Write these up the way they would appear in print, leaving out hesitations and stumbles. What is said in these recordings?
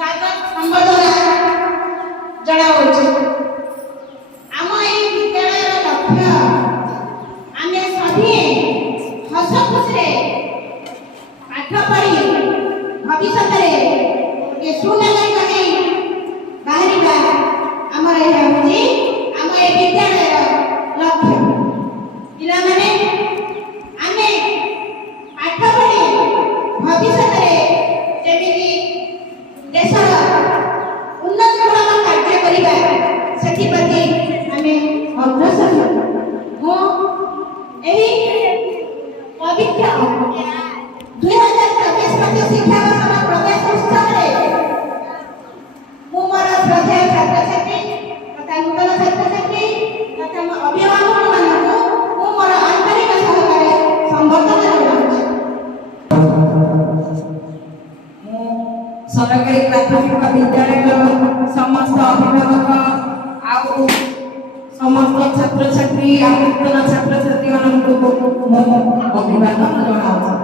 ସ୍ୱାଗତ ସମ୍ବର୍ଦ୍ଧନା ଜଣାଉଛି। ଆମ ଏହି ବିଦ୍ୟାଳୟର ଲକ୍ଷ୍ୟ ଆମେ ସଭିଏ ହସ ଖୁସିରେ ପାଠ ପଢ଼ି ଭବିଷ୍ୟତରେ ଗୋଟିଏ ସୁନାଗରିକ ହେଇ ବାହାରିବା ଆମର ଏହା ହେଉଛି ଆମ ଏ ବିଦ୍ୟାଳୟର ଲକ୍ଷ୍ୟ। ପିଲାମାନେ ଆମେ ପାଠ ପଢ଼ି ଭବିଷ୍ୟତରେ ଯେମିତି ଦେଶର ଉନ୍ନତିମୂଳକ କାର୍ଯ୍ୟ କରିବା ସେଥିପ୍ରତି ଆମେ ଅଗ୍ରସର ହେବୁ। ମୁଁ ଏହି ପବିତ୍ର 2024 ଶିକ୍ଷାବର୍ଷର ପ୍ରବେଶ ଉତ୍ସବରେ ମୁଁ ମୋର ଶ୍ରଦ୍ଧେୟ ଛାତ୍ରଛାତ୍ରୀ ତଥା ନୂତନ ଛାତ୍ରଛାତ୍ରୀ ତଥା ମୋ ଅଭିଭାବକମାନଙ୍କୁ ମୁଁ ମୋର ଆନ୍ତରିକ ସହକାରେ ସମ୍ବର୍ଦ୍ଧନା ଜଣାଉଛି। ମୁଁ ସରକାରୀ ପ୍ରାଥମିକ ବିଦ୍ୟାଳୟର ସମସ୍ତ ଅଭିଭାବକ ଆଉ ସମସ୍ତ ଛାତ୍ରଛାତ୍ରୀ ଆଉ ନୂତନ ଛାତ୍ରଛାତ୍ରୀମାନଙ୍କୁ ମୁଁ ଅଭିବାଦନ ଜଣାଉଛି।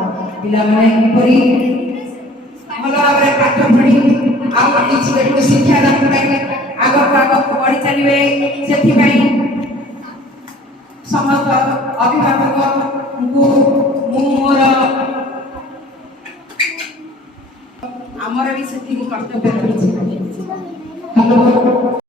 ପିଲାମାନେ କିପରି ଭଲ ଭାବରେ ପାଠ ପଢ଼ି ଆଉ କିଛି ଶିକ୍ଷାଦାନ ପାଇଁ ଆଗକୁ ବଢ଼ି ଚାଲିବେ ସେଥିପାଇଁ ସମସ୍ତ ଅଭିଭାବକଙ୍କୁ ମୁଁ ମୋର ଆମର ବି ସେତିକି କର୍ତ୍ତବ୍ୟ